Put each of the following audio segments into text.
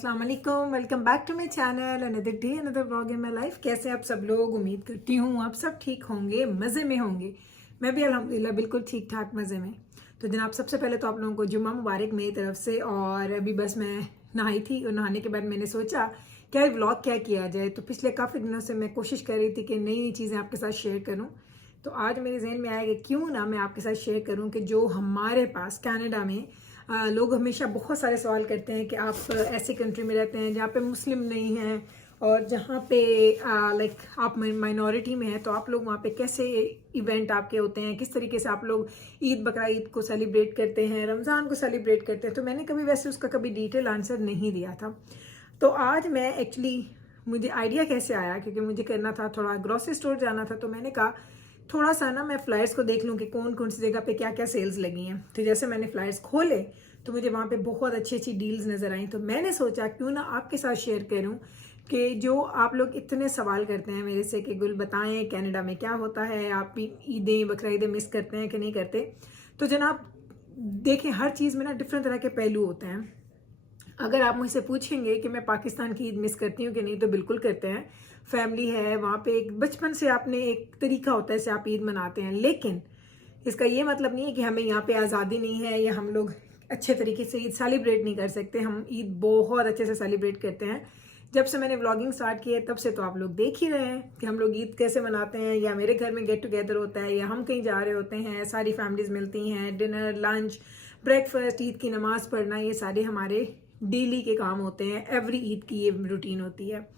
अस्सलाम वालेकुम, welcome back to my channel, another day another vlog in my life. कैसे आप सब लोग? उम्मीद करती हूँ आप सब ठीक होंगे, मज़े में होंगे। मैं भी अल्हम्दुलिल्लाह बिल्कुल ठीक ठाक मज़े में। तो जनाब, सबसे पहले तो आप लोगों को जुम्मा मुबारक मेरी तरफ से। और अभी बस मैं नहाई थी और नहाने के बाद मैंने सोचा क्या व्लॉग क्या किया जाए। तो पिछले काफ़ी दिनों से मैं कोशिश कर रही थी कि नई नई चीज़ें आपके साथ शेयर करूँ। तो आज मेरे जहन में आया कि क्यों ना मैं आपके साथ शेयर करूं कि जो हमारे पास कनाडा में लोग हमेशा बहुत सारे सवाल करते हैं कि आप ऐसी कंट्री में रहते हैं जहाँ पे मुस्लिम नहीं हैं और जहाँ पे लाइक आप माइनॉरिटी में हैं, तो आप लोग वहाँ पे कैसे इवेंट आपके होते हैं, किस तरीके से आप लोग ईद बकरा ईद को सेलिब्रेट करते हैं, रमज़ान को सेलिब्रेट करते हैं। तो मैंने कभी वैसे उसका कभी डिटेल आंसर नहीं दिया था। तो आज मैं एक्चुअली मुझे आइडिया कैसे आया, क्योंकि मुझे करना था, थोड़ा ग्रॉसरी स्टोर जाना था। तो मैंने कहा थोड़ा सा ना मैं फ्लायर्स को देख लूँ कि कौन कौन सी जगह पे क्या क्या सेल्स लगी हैं। तो जैसे मैंने फ्लायर्स खोले तो मुझे वहाँ पे बहुत अच्छी अच्छी डील्स नज़र आई। तो मैंने सोचा क्यों ना आपके साथ शेयर करूँ कि जो आप लोग इतने सवाल करते हैं मेरे से कि गुल बताएं कनाडा में क्या होता है, आप ईदें बकरा ईदें मिस करते हैं कि नहीं करते। तो जनाब देखें, हर चीज़ में ना डिफरेंट तरह के पहलू होते हैं। अगर आप मुझसे पूछेंगे कि मैं पाकिस्तान की ईद मिस करती हूँ कि नहीं, तो बिल्कुल करते हैं। फैमिली है वहाँ पे, एक बचपन से आपने एक तरीका होता है जैसे आप ईद मनाते हैं। लेकिन इसका ये मतलब नहीं है कि हमें यहाँ पे आज़ादी नहीं है या हम लोग अच्छे तरीके से ईद सेलिब्रेट नहीं कर सकते। हम ईद बहुत अच्छे से सेलिब्रेट करते हैं। जब से मैंने व्लॉगिंग स्टार्ट की है तब से तो आप लोग देख ही रहे हैं कि हम लोग ईद कैसे मनाते हैं, या मेरे घर में गेट टुगेदर होता है, या हम कहीं जा रहे होते हैं, सारी फैमिलीज मिलती हैं, डिनर लंच ब्रेकफास्ट, ईद की नमाज़ पढ़ना, ये सारे हमारे डेली के काम होते हैं। एवरी ईद की ये रूटीन होती है।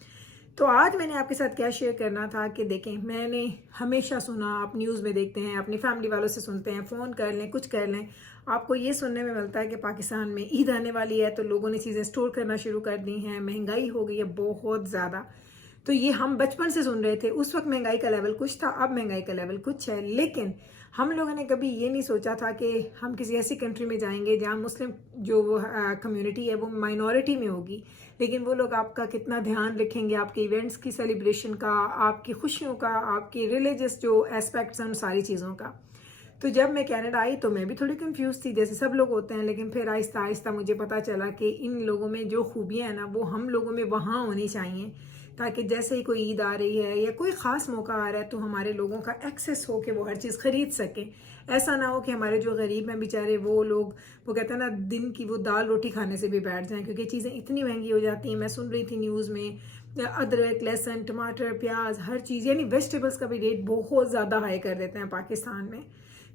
तो आज मैंने आपके साथ क्या शेयर करना था कि देखें, मैंने हमेशा सुना, आप न्यूज़ में देखते हैं, अपनी फैमिली वालों से सुनते हैं, फ़ोन कर लें कुछ कर लें, आपको ये सुनने में मिलता है कि पाकिस्तान में ईद आने वाली है तो लोगों ने चीज़ें स्टोर करना शुरू कर दी हैं, महंगाई हो गई है बहुत ज़्यादा। तो ये हम बचपन से सुन रहे थे। उस वक्त महंगाई का लेवल कुछ था, अब महंगाई का लेवल कुछ है। लेकिन हम लोगों ने कभी ये नहीं सोचा था कि हम किसी ऐसी कंट्री में जाएंगे जहाँ मुस्लिम जो वो कम्युनिटी है वो माइनॉरिटी में होगी, लेकिन वो लोग आपका कितना ध्यान रखेंगे, आपके इवेंट्स की सेलिब्रेशन का, आपकी खुशियों का, आपके रिलीजियस जो एस्पेक्ट्स हैं उन सारी चीज़ों का। तो जब मैं कनाडा आई तो मैं भी थोड़ी कंफ्यूज थी, जैसे सब लोग होते हैं। लेकिन फिर आहिस्ता आहिस्ता मुझे पता चला कि इन लोगों में जो खूबियाँ हैं ना वो हम लोगों में वहाँ होनी चाहिए, ताकि जैसे ही कोई ईद आ रही है या कोई ख़ास मौका आ रहा है तो हमारे लोगों का एक्सेस हो कि वो हर चीज़ ख़रीद सकें। ऐसा ना हो कि हमारे जो गरीब हैं बेचारे, वो लोग, वो कहते हैं ना, दिन की वो दाल रोटी खाने से भी बैठ जाएं, क्योंकि चीज़ें इतनी महंगी हो जाती हैं। मैं सुन रही थी न्यूज़ में अदरक, लहसुन, टमाटर, प्याज, हर चीज़, यानी वेजिटेबल्स का भी रेट बहुत ज़्यादा हाई कर देते हैं पाकिस्तान में।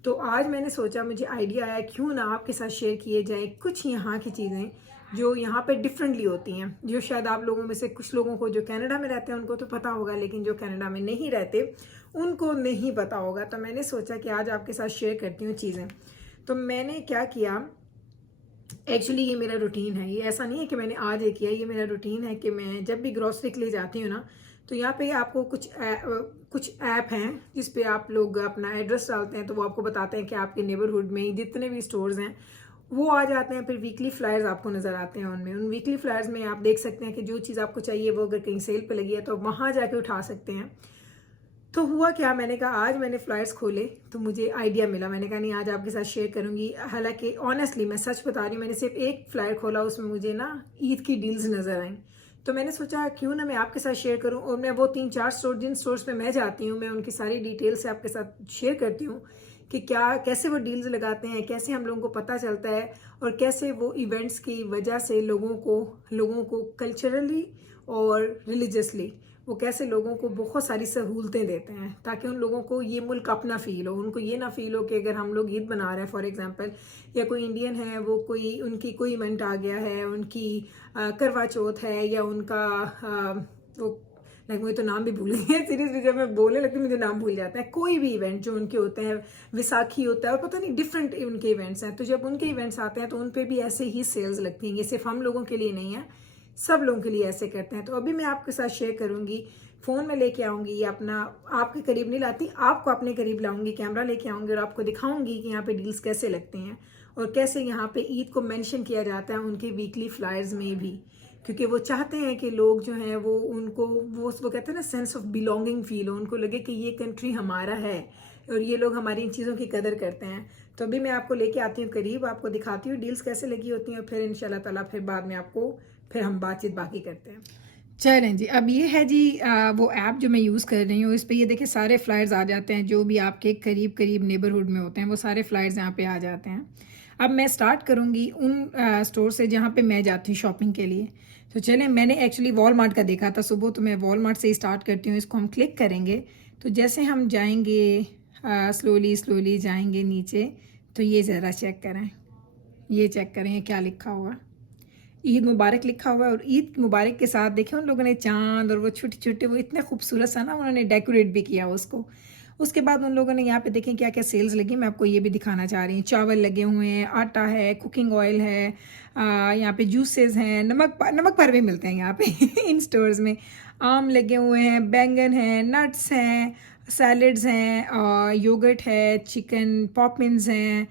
तो आज मैंने सोचा, मुझे आइडिया आया क्यों ना आपके साथ शेयर किए जाए कुछ यहाँ की चीज़ें जो यहाँ पे डिफरेंटली होती हैं, जो शायद आप लोगों में से कुछ लोगों को जो कनाडा में रहते हैं उनको तो पता होगा, लेकिन जो कनाडा में नहीं रहते उनको नहीं पता होगा। तो मैंने सोचा कि आज आपके साथ शेयर करती हूँ चीज़ें। तो मैंने क्या किया, एक्चुअली ये मेरा रूटीन है, ये ऐसा नहीं है कि मैंने आज ये किया, ये मेरा रूटीन है कि मैं जब भी ग्रॉसरी के लिए जाती हूँ ना, तो यहाँ पे आपको कुछ ऐप हैं जिस पे आप लोग अपना एड्रेस डालते हैं तो वो आपको बताते हैं कि आपके नेबरहुड में जितने भी स्टोर्स हैं वो आ जाते हैं। फिर वीकली फ्लायर्स आपको नज़र आते हैं उनमें। उन वीकली फ्लायर्स में आप देख सकते हैं कि जो चीज़ आपको चाहिए वो अगर कहीं सेल पे लगी है तो वहाँ जाके उठा सकते हैं। तो हुआ क्या, मैंने कहा आज मैंने फ्लायर्स खोले तो मुझे आइडिया मिला। मैंने कहा नहीं, आज आपके साथ शेयर करूंगी। हालांकि ऑनेस्टली मैं सच बता रही हूँ, मैंने सिर्फ एक फ्लायर खोला, उसमें मुझे ना ईद की डील्स नज़र आई। तो मैंने सोचा क्यों ना मैं आपके साथ शेयर करूं। और मैं वो 3-4 स्टोर, जिन स्टोर्स पे मैं जाती हूँ, मैं उनकी सारी डिटेल से आपके साथ शेयर करती हूँ कि क्या कैसे वो डील्स लगाते हैं, कैसे हम लोगों को पता चलता है, और कैसे वो इवेंट्स की वजह से लोगों को कल्चरली और रिलीजियसली वो कैसे लोगों को बहुत सारी सहूलतें देते हैं, ताकि उन लोगों को ये मुल्क अपना फील हो। उनको ये ना फील हो कि अगर हम लोग ईद मना रहे हैं फॉर एग्जांपल, या कोई इंडियन है, वो कोई उनकी कोई इवेंट आ गया है, उनकी करवा चौथ है, या उनका वो लाइक मुझे तो नाम भी भूल गई है सीरियसली, जब मैं बोलने लगती हूँ मुझे नाम भूल जाता है। कोई भी इवेंट जो उनके होते हैं, विसाखी होता है और पता नहीं डिफरेंट उनके इवेंट्स हैं, तो जब उनके इवेंट्स आते हैं तो उन पर भी ऐसे ही सेल्स लगती हैं। ये सिर्फ हम लोगों के लिए नहीं है, सब लोगों के लिए ऐसे करते हैं। तो अभी मैं आपके साथ शेयर करूंगी, फ़ोन में लेके आऊंगी, अपना आपके करीब नहीं लाती, आपको अपने करीब लाऊंगी, कैमरा लेके आऊंगी और आपको दिखाऊंगी कि यहाँ पे डील्स कैसे लगते हैं और कैसे यहाँ पे ईद को मेंशन किया जाता है उनके वीकली फ्लायर्स में भी, क्योंकि वो चाहते हैं कि लोग जो हैं वो उनको वो कहते हैं ना, सेंस ऑफ बिलोंगिंग फील हो, उनको लगे कि ये कंट्री हमारा है और ये लोग हमारी इन चीज़ों की कदर करते हैं। तो अभी मैं आपको लेके आती हूँ करीब, आपको दिखाती हूँ डील्स कैसे लगी होती हैं, फिर इंशाल्लाह ताला फिर बाद में आपको फिर हम बातचीत बाकी करते हैं। चलें जी, अब ये है जी वो ऐप जो मैं यूज़ कर रही हूँ, इस पे ये देखिए सारे फ्लायर्स आ जाते हैं जो भी आपके करीब करीब नेबरहुड में होते हैं, वो सारे फ्लायर्स यहाँ पे आ जाते हैं। अब मैं स्टार्ट करूँगी उन स्टोर से जहाँ पे मैं जाती हूँ शॉपिंग के लिए। तो चलें, मैंने एक्चुअली वॉलमार्ट का देखा था सुबह, तो मैं वॉलमार्ट से ही स्टार्ट करती हूँ। इसको हम क्लिक करेंगे तो जैसे हम जाएंगे स्लोली स्लोली जाएंगे नीचे, तो ये ज़रा चेक करें, ये चेक करें ये क्या लिखा हुआ, ईद मुबारक लिखा हुआ है। और ईद मुबारक के साथ देखें उन लोगों ने चांद और वो छोटे छोटे वो इतने खूबसूरत सा ना उन्होंने डेकोरेट भी किया उसको। उसके बाद उन लोगों ने यहाँ पे देखें क्या क्या सेल्स लगी, मैं आपको ये भी दिखाना चाह रही हूँ। चावल लगे हुए हैं, आटा है, कुकिंग ऑयल है, यहाँ पे जूसेस हैं, नमक पर भी मिलते हैं यहाँ पे इन स्टोर्स में। आम लगे हुए हैं, बैंगन हैं, नट्स हैं, सैलड्स हैं, योगर्ट है, चिकन पॉपमिन्स हैं,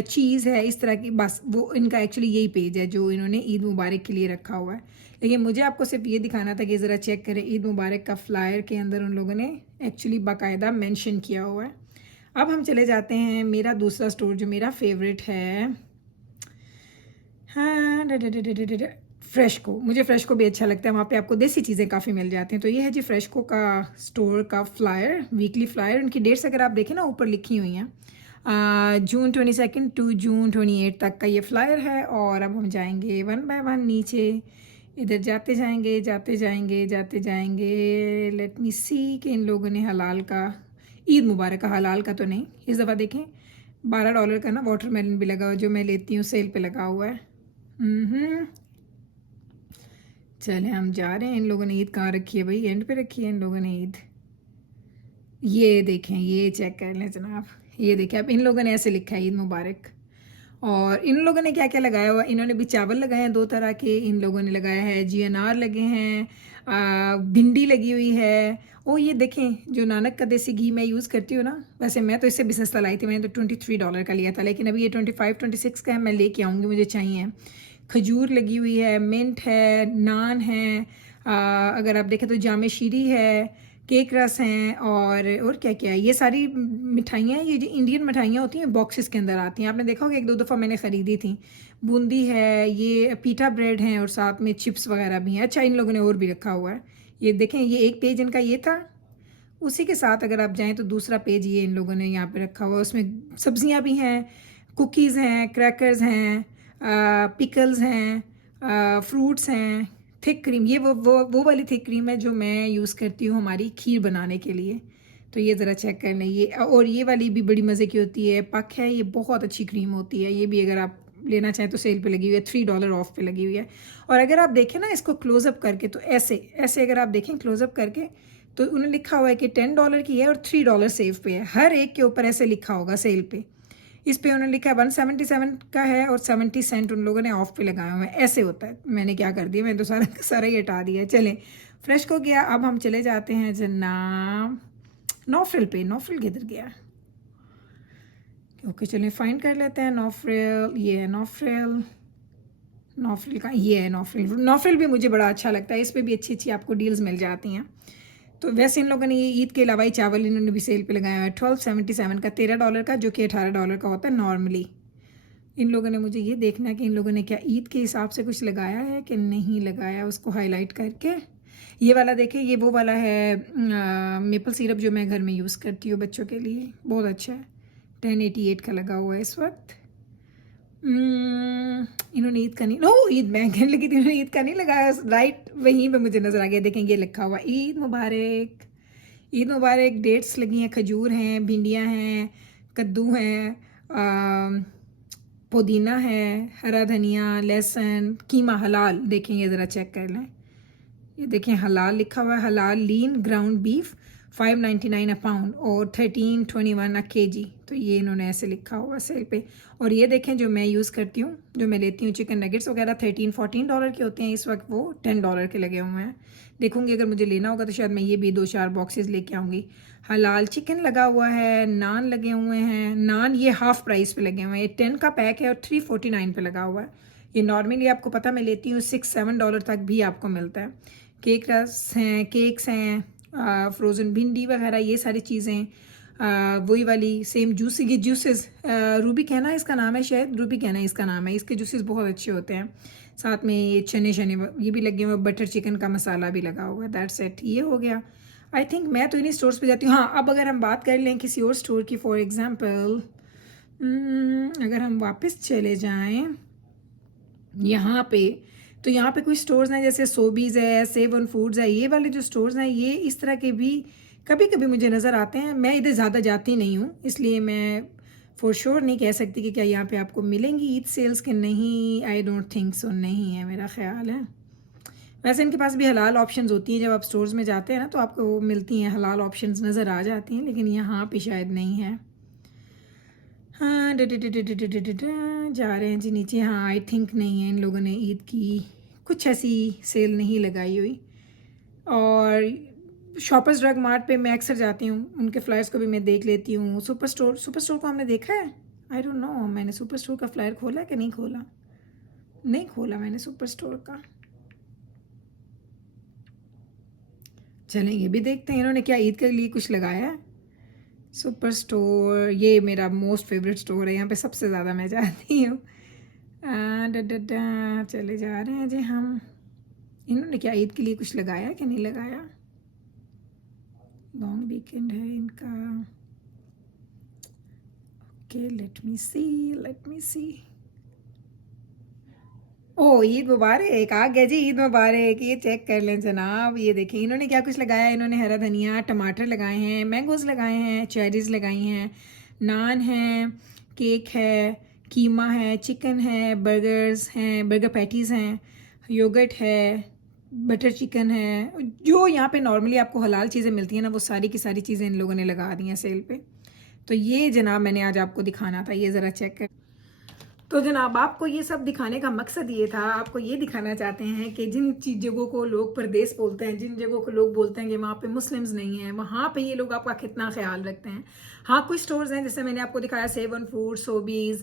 चीज़ है, इस तरह की। बस वो इनका एक्चुअली यही पेज है जो इन्होंने ईद मुबारक के लिए रखा हुआ है। लेकिन मुझे आपको सिर्फ ये दिखाना था कि ज़रा चेक करें, ईद मुबारक का फ्लायर के अंदर उन लोगों ने एक्चुअली बाकायदा मेंशन किया हुआ है। अब हम चले जाते हैं मेरा दूसरा स्टोर जो मेरा फेवरेट है, हाँ फ्रेशको। मुझे फ्रेशको भी अच्छा लगता है, वहाँ पे आपको देसी चीज़ें काफ़ी मिल जाती हैं। तो ये है जी फ्रेशको का स्टोर का फ्लायर, वीकली फ्लायर। उनकी डेट्स अगर आप देखें ना ऊपर लिखी हुई हैं, जून 22 टू जून 28 तक का ये फ्लायर है। और अब हम जाएंगे वन बाय वन नीचे, इधर जाते जाएंगे जाते जाएंगे जाते जाएंगे। लेट मी सी कि इन लोगों ने हलाल का, ईद मुबारक का, हलाल का तो नहीं। इस दफ़ा देखें $12 का ना वाटरमेलन भी लगा हुआ, जो मैं लेती हूँ सेल पे लगा हुआ है। चले हम जा रहे हैं। इन लोगों ने ईद कहाँ रखी है भाई, एंड पे रखी है इन लोगों ने ईद। ये देखें, ये चेक कर लें जनाब, ये देखें। अब इन लोगों ने ऐसे लिखा है ईद मुबारक। और इन लोगों ने क्या क्या लगाया हुआ, इन्होंने भी चावल लगाए हैं 2 तरह के, इन लोगों ने लगाया है GNR लगे हैं, भिंडी लगी हुई है। ओ ये देखें जो नानक का देसी घी मैं यूज़ करती हूँ ना, वैसे मैं तो इससे भी सस्ता लाई थी, मैंने तो $23 का लिया था, लेकिन अभी ये 25-26 का है। मैं लेके आऊँगी, मुझे चाहिए। खजूर लगी हुई है, मिंट है, नान है, अगर आप देखें तो जामे शीरी है, केक रस हैं, और क्या क्या है। ये सारी मिठाइयाँ, ये जो इंडियन मिठाइयाँ होती हैं बॉक्सेस के अंदर आती हैं, आपने देखा होगा 1-2 दफ़ा मैंने ख़रीदी थी। बूंदी है, ये पीठा ब्रेड हैं, और साथ में चिप्स वगैरह भी हैं। अच्छा इन लोगों ने और भी रखा हुआ है, ये देखें। ये एक पेज इनका ये था, उसी के साथ अगर आप जाएँ तो दूसरा पेज ये इन लोगों ने यहाँ पे रखा हुआ है। उसमें सब्जियाँ भी हैं, कुकीज़ हैं, क्रैकर्स हैं, पिकल्स हैं, फ्रूट्स हैं, थिक क्रीम। ये वो वाली थिक क्रीम है जो मैं यूज़ करती हूँ हमारी खीर बनाने के लिए। तो ये ज़रा चेक कर लें। ये और ये वाली भी बड़ी मज़े की होती है, पक है, ये बहुत अच्छी क्रीम होती है। ये भी अगर आप लेना चाहें तो सेल पे लगी हुई है, $3 ऑफ पे लगी हुई है। और अगर आप देखें ना इसको क्लोज़अप करके, तो ऐसे ऐसे अगर आप देखें क्लोज़अप करके, तो उन्होंने लिखा हुआ है कि $10 की है और $3 सेव पे है। हर एक के ऊपर ऐसे लिखा होगा सेल पे। इस पे उन्होंने लिखा है 177 का है और 70 सेंट उन लोगों ने ऑफ पे लगाया हुआ है। ऐसे होता है। मैंने क्या कर दिया, मैंने तो सारा सारा ही हटा दिया। चलें, फ्रेश को गया। अब हम चले जाते हैं जनाब नौफ्रिल पे। नौफ्रिल किधर गया? ओके चलें फाइंड कर लेते हैं नौफ्रिल। ये है नौफ्रिल, नौफ्रिल का ये है नौफ्रिल। नौफ्रिल भी मुझे बड़ा अच्छा लगता है, इस पर भी अच्छी अच्छी आपको डील्स मिल जाती हैं। तो वैसे इन लोगों ने ये ईद के अलावा ही चावल इन्होंने भी सेल पे लगाया है, 1277 का, $13 का, जो कि $18 का होता है नॉर्मली। इन लोगों ने, मुझे ये देखना है कि इन लोगों ने क्या ईद के हिसाब से कुछ लगाया है कि नहीं लगाया, उसको हाईलाइट करके। ये वाला देखें, ये वो वाला है मेपल सिरप जो मैं घर में यूज़ करती हूँ बच्चों के लिए, बहुत अच्छा है। 1088 का लगा हुआ है इस वक्त। इन्होंने ईद का नहीं, नो ईद मैं कहने लगी थी, इन्होंने ईद का नहीं लगाया, राइट वहीं पे मुझे नज़र आ गया। देखेंगे लिखा हुआ ईद मुबारक, ईद मुबारक। डेट्स लगी हैं, खजूर हैं, भिंडियाँ हैं, कद्दू हैं, पुदीना है, हरा धनिया, लहसुन, कीमा हलाल। देखेंगे ज़रा चेक कर लें, ये देखें हलाल लिखा हुआ है। हलाल लीन ग्राउंड बीफ 599 अ पाउंड और 1321 अ केजी। तो ये इन्होंने ऐसे लिखा हुआ सेल पे। और ये देखें जो मैं यूज़ करती हूँ, जो मैं लेती हूँ चिकन नगेट्स वगैरह, $13-14 के होते हैं, इस वक्त वो $10 के लगे हुए हैं। देखूँगी अगर मुझे लेना होगा तो शायद मैं ये भी 2-4 बॉक्सेस लेके आऊँगी। हलाल चिकन लगा हुआ है, नान लगे हुए हैं। नान ये हाफ़ प्राइस पे लगे हुए हैं, ये 10 का पैक है और 349 पे लगा हुआ है। ये नॉर्मली आपको पता मैं लेती हूँ $6-7 तक भी आपको मिलता है। केक रस हैं, केक्स हैं, फ्रोज़न भिंडी वगैरह, ये सारी चीज़ें। वही वाली सेम जूस, ये जूसेस रूबी कहना इसका नाम है, शायद रूबी कहना इसका नाम है। इसके जूसेस बहुत अच्छे होते हैं। साथ में ये चने शने ये भी लगे हुए, बटर चिकन का मसाला भी लगा हुआ है। दैट्स इट, ये हो गया। आई थिंक मैं तो इन्हीं स्टोर्स पे जाती हूँ। हाँ, अब अगर हम बात कर लें किसी और स्टोर की, फॉर एग्ज़ाम्पल अगर हम वापस चले जाएं यहाँ पे, तो यहाँ पे कुछ स्टोर्स हैं जैसे सोबीज़ है, सेवन फूड्स है, ये वाले जो स्टोर्स हैं ये इस तरह के भी कभी कभी मुझे नज़र आते हैं। मैं इधर ज़्यादा जाती नहीं हूँ, इसलिए मैं फॉर श्योर नहीं कह सकती कि क्या यहाँ पे आपको मिलेंगी ईद सेल्स के नहीं। आई डोंट थिंक सो, नहीं है मेरा ख्याल है। वैसे इनके पास भी हलाल ऑप्शंस होती हैं, जब आप स्टोर्स में जाते हैं ना तो आपको वो मिलती हैं, हलाल ऑप्शंस नज़र आ जाती हैं, लेकिन यहाँ पे शायद नहीं है। हाँ, जा रहे हैं जी नीचे। हाँ, आई थिंक नहीं है, इन लोगों ने ईद की कुछ ऐसी सेल नहीं लगाई हुई। और शॉपर्स ड्रग मार्ट पे मैं अक्सर जाती हूँ, उनके फ्लायर्स को भी मैं देख लेती हूँ। सुपर स्टोर को हमने देखा है, आई डोंट नो मैंने सुपर स्टोर का फ्लायर खोला है कि नहीं खोला, नहीं खोला मैंने सुपर स्टोर का। चलें ये भी देखते हैं इन्होंने क्या ईद के लिए कुछ लगाया है। सुपर स्टोर, ये मेरा मोस्ट फेवरेट स्टोर है, यहाँ पे सबसे ज़्यादा मैं जाती हूँ। चले जा रहे हैं जी हम। इन्होंने क्या ईद के लिए कुछ लगाया कि नहीं लगाया? लॉन्ग वीकेंड है इनका। ओके, लेट मी सी। ओ, ईद मुबारक आ गया जी, ईद मुबारक। ये चेक कर लें जनाब, ये देखें इन्होंने क्या कुछ लगाया है। इन्होंने हरा धनिया, टमाटर लगाए हैं, मैंगोज़ लगाए हैं, चेरीज़ लगाई हैं, नान है, केक है, कीमा है, चिकन है, बर्गर्स हैं, बर्गर पैटीज़ हैं, योगर्ट है, बटर चिकन है। जो यहाँ पे नॉर्मली आपको हलाल चीज़ें मिलती हैं ना, वो सारी की सारी चीज़ें इन लोगों ने लगा दी हैं सेल पे। तो ये जनाब मैंने आज आपको दिखाना था, ये ज़रा चेक कर। तो जनाब आपको ये सब दिखाने का मकसद ये था, आपको ये दिखाना चाहते हैं कि जिन जगहों को लोग परदेश बोलते हैं, जिन जगहों को लोग बोलते हैं कि वहाँ पे मुस्लिम्स नहीं हैं, वहाँ पे ये लोग आपका कितना ख्याल रखते हैं। हाँ, कुछ स्टोर्स हैं जैसे मैंने आपको दिखाया, सेवन फूड, सोबीज़,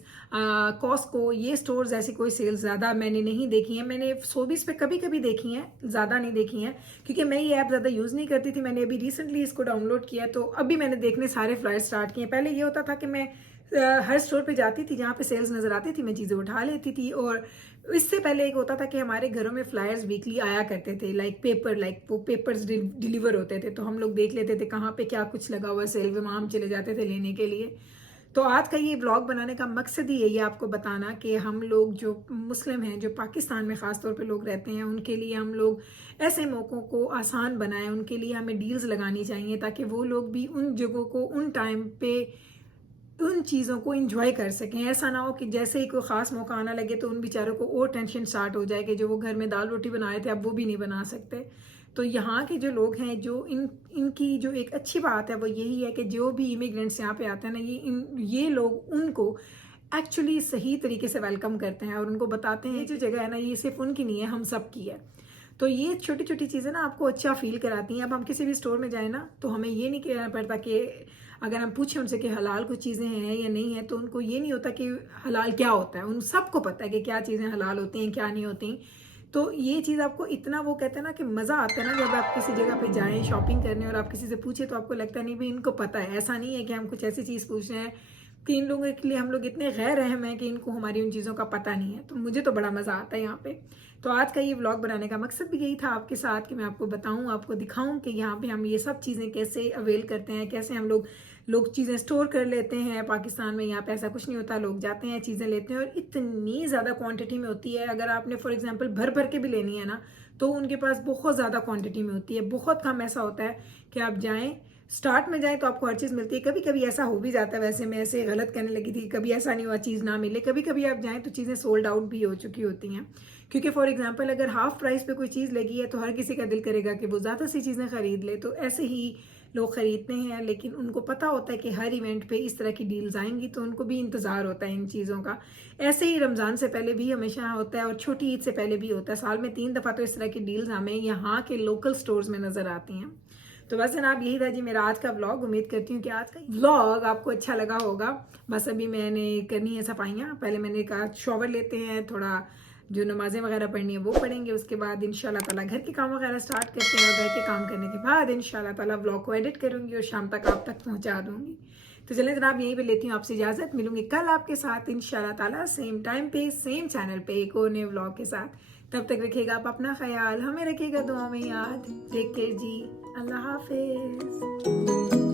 कॉस्को, ये स्टोर्स ऐसी कोई सेल्स ज़्यादा मैंने नहीं देखी हैं। मैंने सोबीज़ पे कभी कभी देखी हैं, ज़्यादा नहीं देखी हैं, क्योंकि मैं ये ऐप ज़्यादा यूज़ नहीं करती थी। मैंने अभी रिसेंटली इसको डाउनलोड किया, तो अभी मैंने देखने सारे फ्लायर स्टार्ट किए। पहले ये होता था कि मैं हर स्टोर पे जाती थी जहाँ पे सेल्स नज़र आती थी, मैं चीज़ें उठा लेती थी। और इससे पहले एक होता था कि हमारे घरों में फ्लायर्स वीकली आया करते थे, लाइक वो पेपर्स डिलीवर होते थे, तो हम लोग देख लेते थे कहाँ पे क्या कुछ लगा हुआ है सेल में, वहाँ हम चले जाते थे लेने के लिए। तो आज का ये ब्लॉग बनाने का मकसद ही है ये आपको बताना कि हम लोग जो मुस्लिम हैं, जो पाकिस्तान में ख़ास तौर पे लोग रहते हैं, उनके लिए हम लोग ऐसे मौक़ों को आसान बनाएं। उनके लिए हमें डील्स लगानी चाहिए ताकि वो लोग भी उन जगहों को उन टाइम पे उन चीज़ों को इंजॉय कर सकें। ऐसा ना हो कि जैसे ही कोई ख़ास मौका आना लगे तो उन बेचारों को और टेंशन स्टार्ट हो जाए कि जो वो घर में दाल रोटी बनाए थे अब वो भी नहीं बना सकते। तो यहाँ के जो लोग हैं, जो इनकी जो एक अच्छी बात है वो यही है कि जो भी इमिग्रेंट्स यहाँ पे आते हैं ना, ये लोग उनको एक्चुअली सही तरीके से वेलकम करते हैं और उनको बताते हैं ये जो जगह है ना, ये सिर्फ उनकी नहीं है, हम सब की है। तो ये छोटी छोटी चीज़ें ना आपको अच्छा फील कराती हैं। अब हम किसी भी स्टोर में जाएँ ना, तो हमें ये नहीं कहना पड़ता कि अगर हम पूछें उनसे कि हलाल कुछ चीज़ें हैं या नहीं है, तो उनको ये नहीं होता कि हलाल क्या होता है। उन सबको पता है कि क्या चीज़ें हलाल होती हैं, क्या नहीं होती। तो ये चीज़ आपको इतना, वो कहते हैं ना कि मज़ा आता है ना जब आप किसी जगह पे जाएं शॉपिंग करने और आप किसी से पूछें तो आपको लगता नहीं भाई इनको पता है। ऐसा नहीं है कि हम कुछ ऐसी चीज़ पूछ रहे हैं कि इन लोगों के लिए हम लोग इतने गैर रहम हैं कि इनको हमारी उन चीज़ों का पता नहीं है। तो मुझे तो बड़ा मज़ा आता है यहाँ पे। तो आज का ये व्लॉग बनाने का मकसद भी यही था आपके साथ, कि मैं आपको बताऊं, आपको दिखाऊं कि यहाँ पे हम ये सब चीज़ें कैसे अवेल करते हैं, कैसे हम लोग चीज़ें स्टोर कर लेते हैं। पाकिस्तान में यहाँ पे ऐसा कुछ नहीं होता, लोग जाते हैं चीज़ें लेते हैं और इतनी ज़्यादा क्वांटिटी में होती है। अगर आपने फॉर एग्जांपल भर भर के भी लेनी है ना, तो उनके पास बहुत ज़्यादा क्वांटिटी में होती है। बहुत कम ऐसा होता है कि आप जाएँ, स्टार्ट में जाएँ तो आपको हर चीज़ मिलती है। कभी कभी ऐसा हो भी जाता है, वैसे मैं ऐसे गलत करने लगी थी, कभी ऐसा नहीं हुआ चीज़ ना मिले। कभी कभी आप जाएँ तो चीज़ें सोल्ड आउट भी हो चुकी होती हैं, क्योंकि फॉर एग्जांपल अगर हाफ प्राइस पे कोई चीज़ लगी है तो हर किसी का दिल करेगा कि वो ज़्यादा सी चीज़ें ख़रीद ले। तो ऐसे ही लोग ख़रीदते हैं, लेकिन उनको पता होता है कि हर इवेंट पे इस तरह की डील्स आएंगी, तो उनको भी इंतज़ार होता है इन चीज़ों का। ऐसे ही रमज़ान से पहले भी हमेशा होता है और छोटी ईद से पहले भी होता है। साल में 3 दफ़ा तो इस तरह की डील्स हमें यहाँ के लोकल स्टोर्स में नज़र आती हैं। तो बस जनाब यही था जी मेरा आज का व्लॉग। उम्मीद करती हूँ कि आज का व्लॉग आपको अच्छा लगा होगा। बस अभी मैंने करनी है सफाइयाँ। पहले मैंने कहा शॉवर लेते हैं, थोड़ा जो नमाज़ें वगैरह पढ़नी है वो पढ़ेंगे, उसके बाद इंशाल्लाह ताला घर के काम वगैरह स्टार्ट करते हैं और घर के काम करने के बाद इंशाल्लाह ताला व्लॉग को एडिट करूँगी और शाम तक आप तक पहुँचा दूँगी। तो चलें जनाब, यहीं पे लेती हूँ आपसे इजाज़त। मिलूंगी कल आपके साथ इंशाल्लाह ताला सेम टाइम पे सेम चैनल पे एक और नए व्लॉग के साथ। तब तक रखिएगा आप अपना ख्याल, हमें रखिएगा दुआ में याद। टेक केयर जी, अल्लाह हाफिज़।